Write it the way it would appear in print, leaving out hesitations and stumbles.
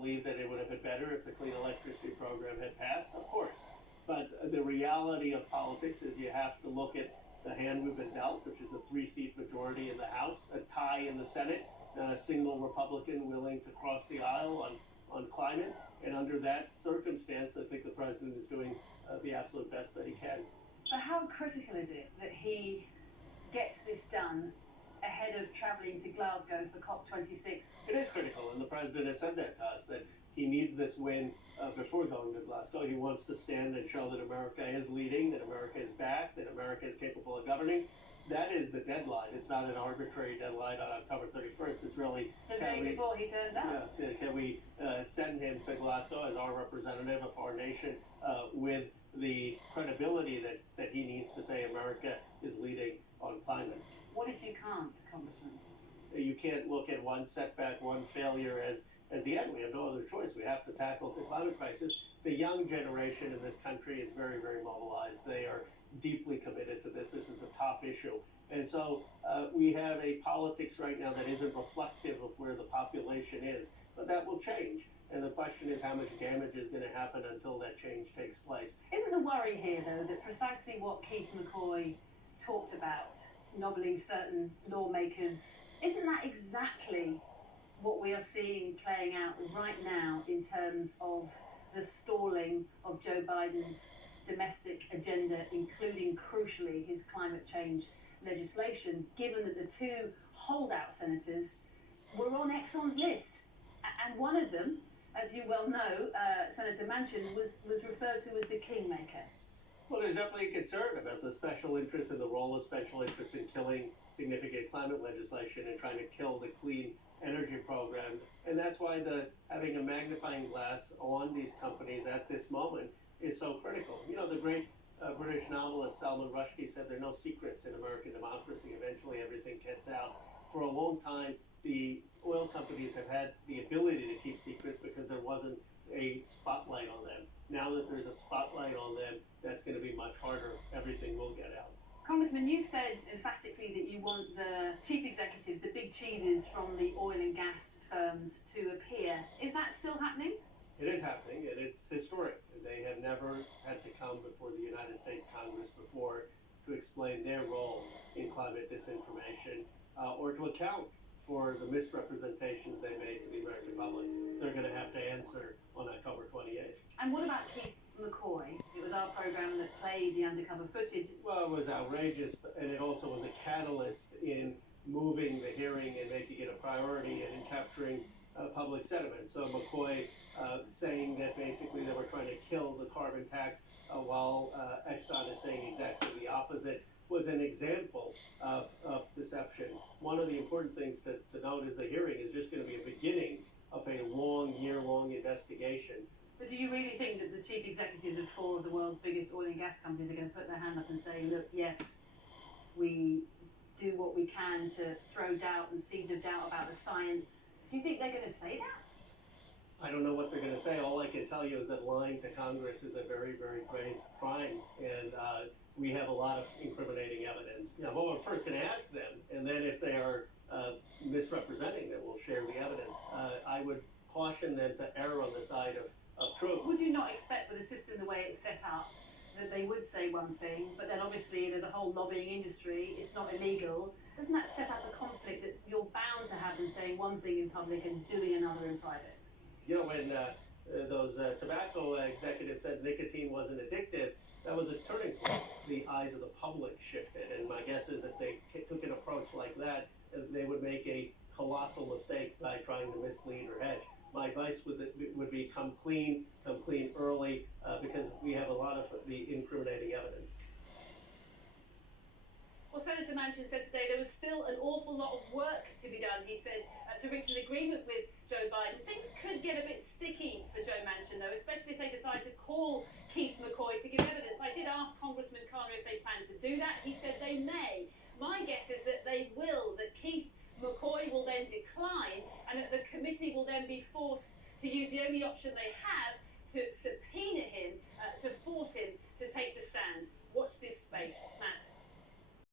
believe that it would have been better if the clean electricity program had passed? Of course. But the reality of politics is you have to look at the hand we've been dealt, which is a 3-seat majority in the House, a tie in the Senate, and a single Republican willing to cross the aisle on climate. And under that circumstance, I think the president is doing the absolute best that he can. But how critical is it that he gets this done ahead of travelling to Glasgow for COP26? It is critical, and the president has said that to us, that he needs this win before going to Glasgow. He wants to stand and show that America is leading, that America is back, that America is capable of governing. That is the deadline. It's not an arbitrary deadline on October 31st. It's really the day before he turns out. Yeah, can we send him to Glasgow as our representative of our nation with the credibility that he needs to say America is leading on climate? What if you can't, Congressman? You can't look at one setback, one failure as the end. We have no other choice. We have to tackle the climate crisis. The young generation in this country is very, very mobilized. They are deeply committed to this. This is the top issue. And so we have a politics right now that isn't reflective of where the population is. But that will change. And the question is how much damage is going to happen until that change takes place. Isn't the worry here, though, that precisely what Keith McCoy talked about, nobbling certain lawmakers, isn't that exactly what we are seeing playing out right now in terms of the stalling of Joe Biden's domestic agenda, including, crucially, his climate change legislation, given that the two holdout senators were on Exxon's list? And one of them, as you well know, Senator Manchin, was referred to as the kingmaker. Well, there's definitely concern about the special interest and the role of special interests in killing significant climate legislation and trying to kill the clean energy program. And that's why having a magnifying glass on these companies at this moment is so critical. You know, the great British novelist Salman Rushdie said there are no secrets in American democracy. Eventually everything gets out. For a long time, the oil companies have had the ability to keep secrets because there wasn't a spotlight on them. Now that there's a spotlight on them, that's going to be much harder. Everything will get out. Congressman, you said emphatically that you want the chief executives, the big cheeses from the oil and gas firms to appear. Is that still happening? It is happening, and it's historic. They have never had to come before the United States Congress before to explain their role in climate disinformation or to account for the misrepresentations they made to the American public. They're going to have to answer on October 28th. And what about Keith McCoy? It was our program that played the undercover footage. Well, it was outrageous, and it also was a catalyst in moving the hearing and making it a priority and in capturing public sentiment. So McCoy saying that basically they were trying to kill the carbon tax while Exxon is saying exactly the opposite was an example of deception. One of the important things to note is the hearing is just going to be a beginning of a year-long investigation. But do you really think that the chief executives of 4 of the world's biggest oil and gas companies are going to put their hand up and say, look, yes, we do what we can to throw doubt and seeds of doubt about the science? Do you think they're going to say that? I don't know what they're going to say. All I can tell you is that lying to Congress is a very, very grave crime, and we have a lot of incriminating evidence. You know, well, we're first going to ask them, and then if they are misrepresenting them, we'll share the evidence. I would caution them to err on the side of truth. Would you not expect with a system the way it's set up that they would say one thing, but then obviously there's a whole lobbying industry, it's not illegal? Doesn't that set up a conflict that you're bound to have them saying one thing in public and doing another in private? You know, when those tobacco executives said nicotine wasn't addictive, that was a turning point. The eyes of the public shifted, and my guess is if they took an approach like that, they would make a colossal mistake by trying to mislead or hedge. My advice would be come clean early, because we have a lot of the incriminating evidence. Well, Senator Manchin said today there was still an awful lot of work to be done. He said to reach an agreement with Joe Biden. Things could get a bit sticky for Joe Manchin, though, especially if they decide to call Keith McCoy to give evidence. I did ask Congressman Khanna if they plan to do that. He said they may. My guess is that they will, that Keith McCoy will then decline, and that the committee will then be forced to use the only option they have to subpoena him, to force him to take the stand. Watch this space, Matt.